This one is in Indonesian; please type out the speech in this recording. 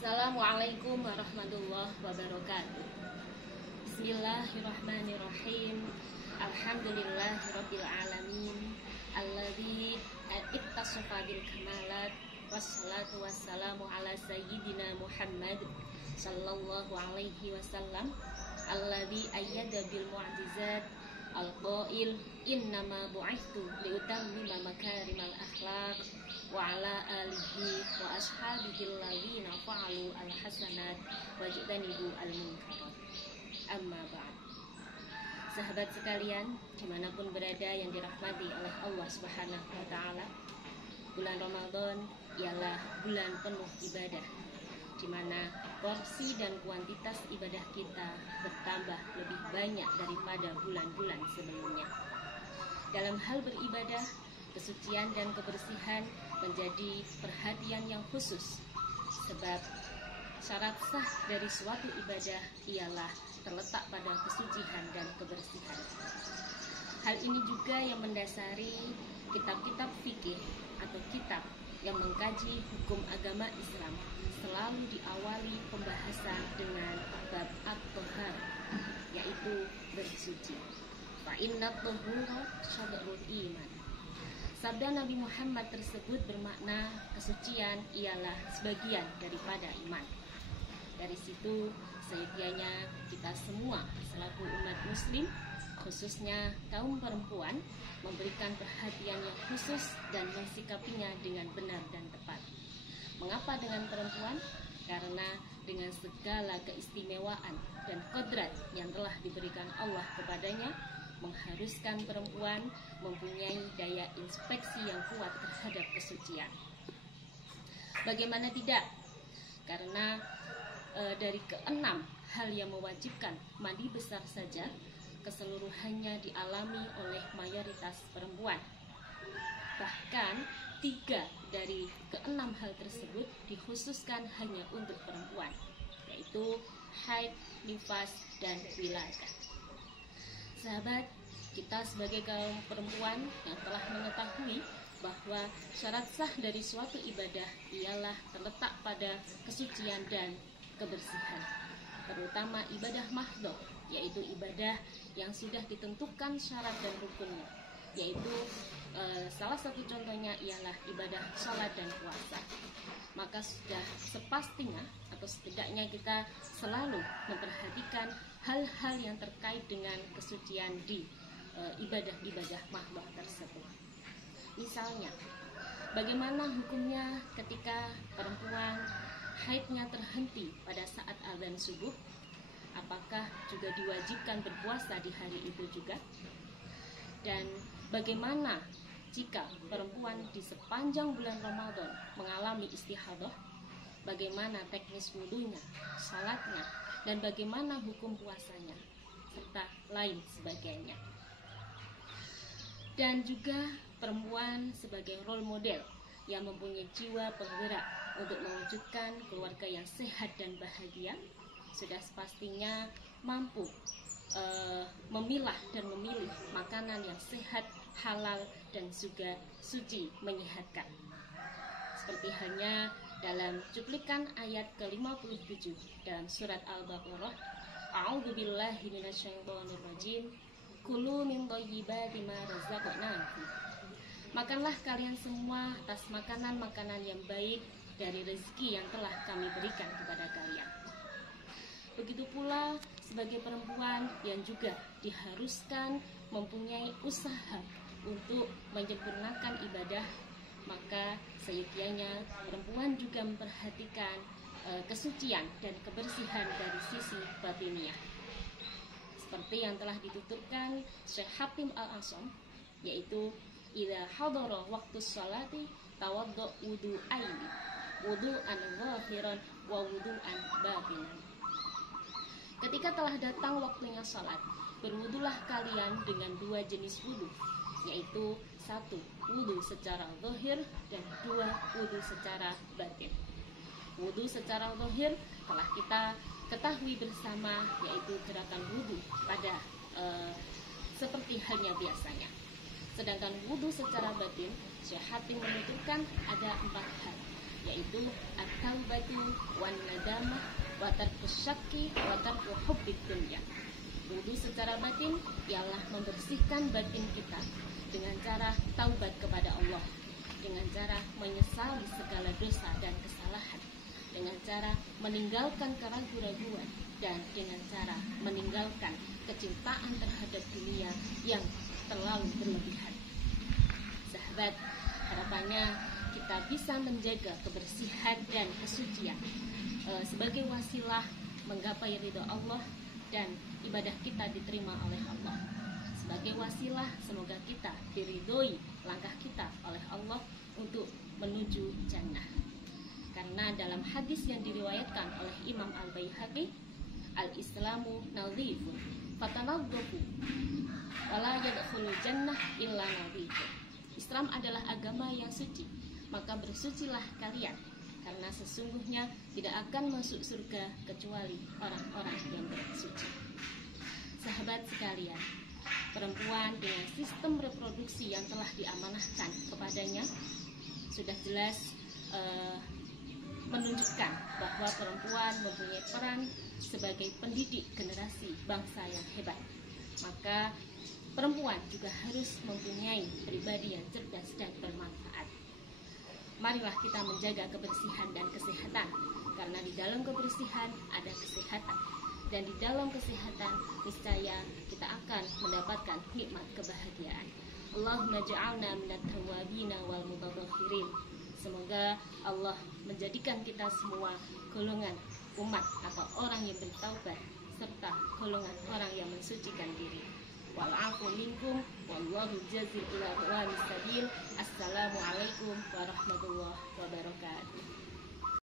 Assalamualaikum warahmatullahi wabarakatuh. Bismillahirrahmanirrahim. Alhamdulillahirabbil alamin. Alladzi ittasafa bil kamalat. Wassalatu wassalamu ala sayyidina Muhammad sallallahu alaihi wasallam. Alladzi ayyada bil mu'jizat. Al-qail innama bu'ithtu liutammima makarimal akhlaq wa ala alihi wa ashabihi alladzina fa'alu al-hasanat wa jtanibu al-munkarat. Amma ba'd. Sahabat sekalian, dimanapun berada yang dirahmati oleh Allah Subhanahu wa ta'ala, bulan Ramadan ialah bulan penuh ibadah, di mana porsi dan kuantitas ibadah kita bertambah lebih banyak daripada bulan-bulan sebelumnya. Dalam hal beribadah, kesucian dan kebersihan menjadi perhatian yang khusus, sebab syarat sah dari suatu ibadah ialah terletak pada kesucian dan kebersihan. Hal ini juga yang mendasari kitab-kitab fikih atau kitab yang mengkaji hukum agama Islam selalu diawali pembahasan dengan bab at-thahar, yaitu bersuci. Fa inna tuhura syatrul iman. Sabda Nabi Muhammad tersebut bermakna kesucian ialah sebagian daripada iman. Dari situ seyogyanya kita semua selaku umat muslim, khususnya kaum perempuan, memberikan perhatian yang khusus dan mensikapinya dengan benar dan tepat. Mengapa dengan perempuan? Karena dengan segala keistimewaan dan kodrat yang telah diberikan Allah kepadanya, mengharuskan perempuan mempunyai daya inspeksi yang kuat terhadap kesucian. Bagaimana tidak? Karena dari keenam hal yang mewajibkan mandi besar saja, keseluruhannya dialami oleh mayoritas perempuan. Bahkan 3 dari keenam hal tersebut dikhususkan hanya untuk perempuan, yaitu haid, nifas, dan wiladah. Sahabat, kita sebagai kaum perempuan yang telah mengetahui bahwa syarat sah dari suatu ibadah ialah terletak pada kesucian dan kebersihan, terutama ibadah mahdhah, yaitu ibadah yang sudah ditentukan syarat dan rukunnya, yaitu salah satu contohnya ialah ibadah sholat dan puasa. Maka sudah sepastinya atau setidaknya kita selalu memperhatikan hal-hal yang terkait dengan kesucian di ibadah-ibadah mahdhah tersebut. Misalnya, bagaimana hukumnya ketika perempuan haidnya terhenti pada saat azan subuh? Apakah juga diwajibkan berpuasa di hari itu juga? Dan bagaimana jika perempuan di sepanjang bulan Ramadan mengalami istihadah? Bagaimana teknis wudunya, salatnya, dan bagaimana hukum puasanya, serta lain sebagainya. Dan juga perempuan sebagai role model yang mempunyai jiwa penggerak untuk mewujudkan keluarga yang sehat dan bahagia, sudah sepastinya mampu memilah dan memilih makanan yang sehat, halal, dan juga suci menyehatkan. Seperti halnya dalam cuplikan ayat ke-57 dalam surat Al-Baqarah, A'udzubillahi minasyaitonirrajim, Kulu min thayyibati ma razaqnakum. Makanlah kalian semua atas makanan-makanan yang baik dari rezeki yang telah kami berikan kepada kalian. Begitu pula sebagai perempuan yang juga diharuskan mempunyai usaha untuk menyempurnakan ibadah, maka seyogyanya perempuan juga memperhatikan kesucian dan kebersihan dari sisi batiniah. Seperti yang telah dituturkan Syekh Hatim Al-Asam, yaitu idza hadara waqtus sholati tawaddu wudu'aini, wudu'an zahiran wa wudu'an batinan. Ketika telah datang waktunya salat, berwudulah kalian dengan 2 jenis wudu, yaitu 1 wudu secara zahir dan 2 wudu secara batin. Wudu secara zahir telah kita ketahui bersama, yaitu gerakan wudu pada seperti halnya biasanya. Sedangkan wudu secara batin, Syekh Hatim menuturkan ada 4 hal. yaitu at-taubatu wan nadamah wa tarkus syakki wa tarku hubbid dunya. Wudu secara batin ialah membersihkan batin kita dengan cara taubat kepada Allah, dengan cara menyesali segala dosa dan kesalahan, dengan cara meninggalkan keraguan-raguan, dan dengan cara meninggalkan kecintaan terhadap dunia yang terlalu berlebihan. Sahabat, harapannya kita bisa menjaga kebersihan dan kesucian sebagai wasilah menggapai ridho Allah dan ibadah kita diterima oleh Allah. Sebagai wasilah semoga kita diridhoi langkah kita oleh Allah untuk menuju jannah. Karena dalam hadis yang diriwayatkan oleh Imam Al-Baihaqi, al-Islamu nadhifun fatanadhafu wala yadkhulul jannah illa nadhifun. Islam adalah agama yang suci, maka bersucilah kalian, karena sesungguhnya tidak akan masuk surga kecuali orang-orang yang bersuci. Sahabat sekalian, perempuan dengan sistem reproduksi yang telah diamanahkan kepadanya sudah jelas menunjukkan bahwa perempuan mempunyai peran sebagai pendidik generasi bangsa yang hebat. Maka perempuan juga harus mempunyai pribadi yang cerdas dan bermanfaat. Marilah kita menjaga kebersihan dan kesehatan, karena di dalam kebersihan ada kesehatan, dan di dalam kesehatan niscaya kita akan mendapatkan nikmat kebahagiaan. Allahumma ja'alna minat tawabina wal mutatahhirin. Semoga Allah menjadikan kita semua golongan umat atau orang yang bertaubat, serta golongan orang yang mensucikan diri. Wal'afu minkum wallahu jazil ila sabil. Assalamualaikum warahmatullahi wabarakatuh.